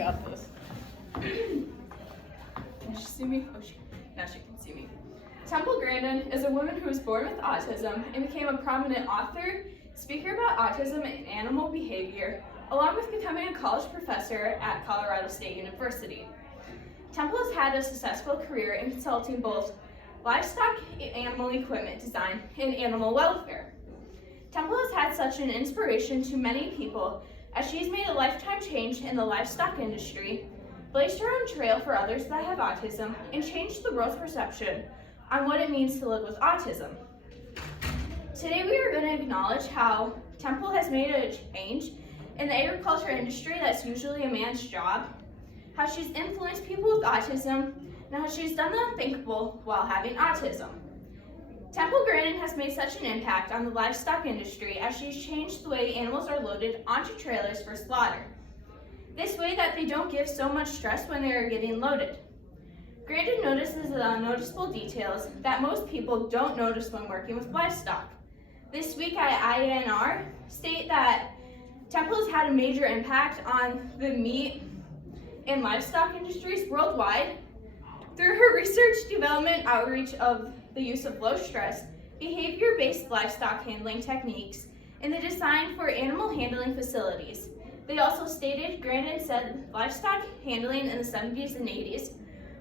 got this. Can she see me? Oh, now she can see me. Temple Grandin is a woman who was born with autism and became a prominent author, speaker about autism and animal behavior, along with becoming a college professor at Colorado State University. Temple has had a successful career in consulting both livestock animal equipment design and animal welfare. Temple has had such an inspiration to many people as she's made a lifetime change in the livestock industry, blazed her own trail for others that have autism, and changed the world's perception on what it means to live with autism. Today we are going to acknowledge how Temple has made a change in the agriculture industry that's usually a man's job, how she's influenced people with autism, and how she's done the unthinkable while having autism. Temple Grandin has made such an impact on the livestock industry as she's changed the way animals are loaded onto trailers for slaughter. This way that they don't give so much stress when they are getting loaded. Grandin notices the noticeable details that most people don't notice when working with livestock. This week at INR state that Temple has had a major impact on the meat and livestock industries worldwide through her research, development, outreach of the use of low-stress, behavior-based livestock handling techniques, and the design for animal handling facilities. They also stated, Grandin said livestock handling in the 70s and 80s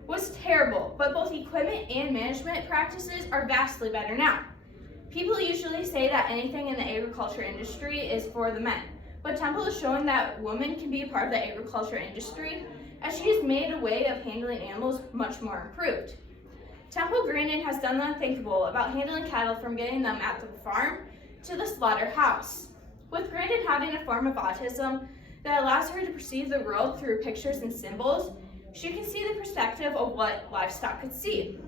was terrible, but both equipment and management practices are vastly better now. People usually say that anything in the agriculture industry is for the men, but Temple is showing that women can be a part of the agriculture industry as she has made a way of handling animals much more improved. Temple Grandin has done the unthinkable about handling cattle from getting them at the farm to the slaughterhouse. With Grandin having a form of autism that allows her to perceive the world through pictures and symbols, she can see the perspective of what livestock could see.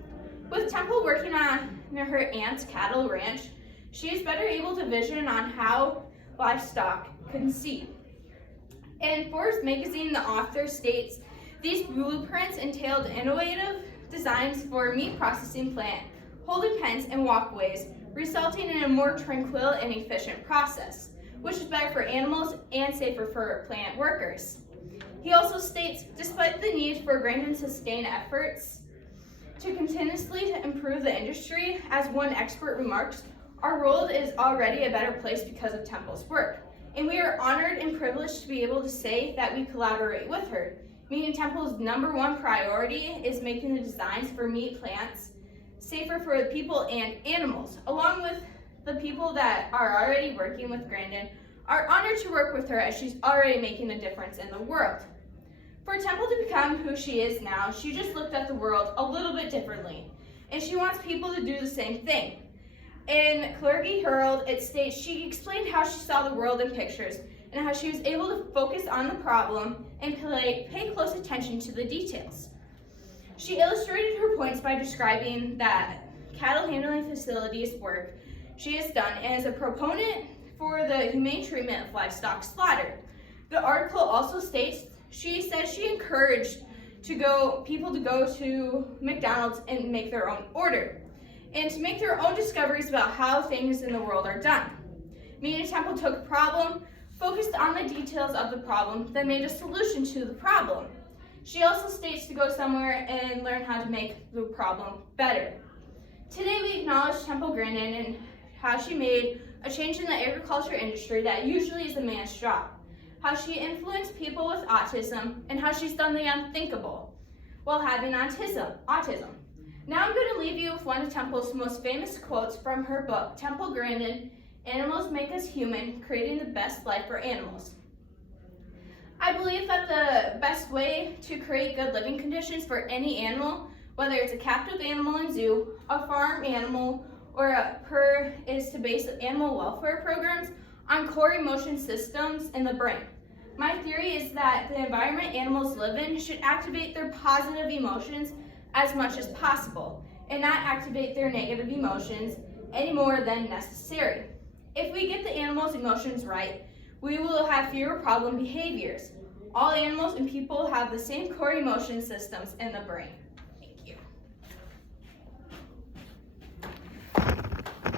With Temple working on her aunt's cattle ranch, she is better able to vision on how livestock can see. In Forbes magazine, the author states, these blueprints entailed innovative designs for meat processing plant, holding pens and walkways, resulting in a more tranquil and efficient process, which is better for animals and safer for plant workers. He also states, despite the need for Grandin to sustain efforts to continuously improve the industry, as one expert remarks, our world is already a better place because of Temple's work. And we are honored and privileged to be able to say that we collaborate with her, meaning Temple's #1 priority is making the designs for meat plants safer for the people and animals. Along with the people that are already working with Grandin, are honored to work with her as she's already making a difference in the world. For Temple to become who she is now, she just looked at the world a little bit differently, and she wants people to do the same thing. In Clergy Herald, it states she explained how she saw the world in pictures and how she was able to focus on the problem and pay close attention to the details. She illustrated her points by describing that cattle handling facilities work she has done and is a proponent for the humane treatment of livestock slaughter. The article also states she said she encouraged people to go to McDonald's and make their own order, and to make their own discoveries about how things in the world are done. Meaning Temple took a problem, focused on the details of the problem, then made a solution to the problem. She also states to go somewhere and learn how to make the problem better. Today we acknowledge Temple Grandin and how she made a change in the agriculture industry that usually is a man's job, how she influenced people with autism, and how she's done the unthinkable while having autism. Now I'm going to leave you with one of Temple's most famous quotes from her book, Temple Grandin, Animals Make Us Human, Creating the Best Life for Animals. I believe that the best way to create good living conditions for any animal, whether it's a captive animal in zoo, a farm animal, or is to base animal welfare programs on core emotion systems in the brain. My theory is that the environment animals live in should activate their positive emotions as much as possible, and not activate their negative emotions any more than necessary. If we get the animals' emotions right, we will have fewer problem behaviors. All animals and people have the same core emotion systems in the brain.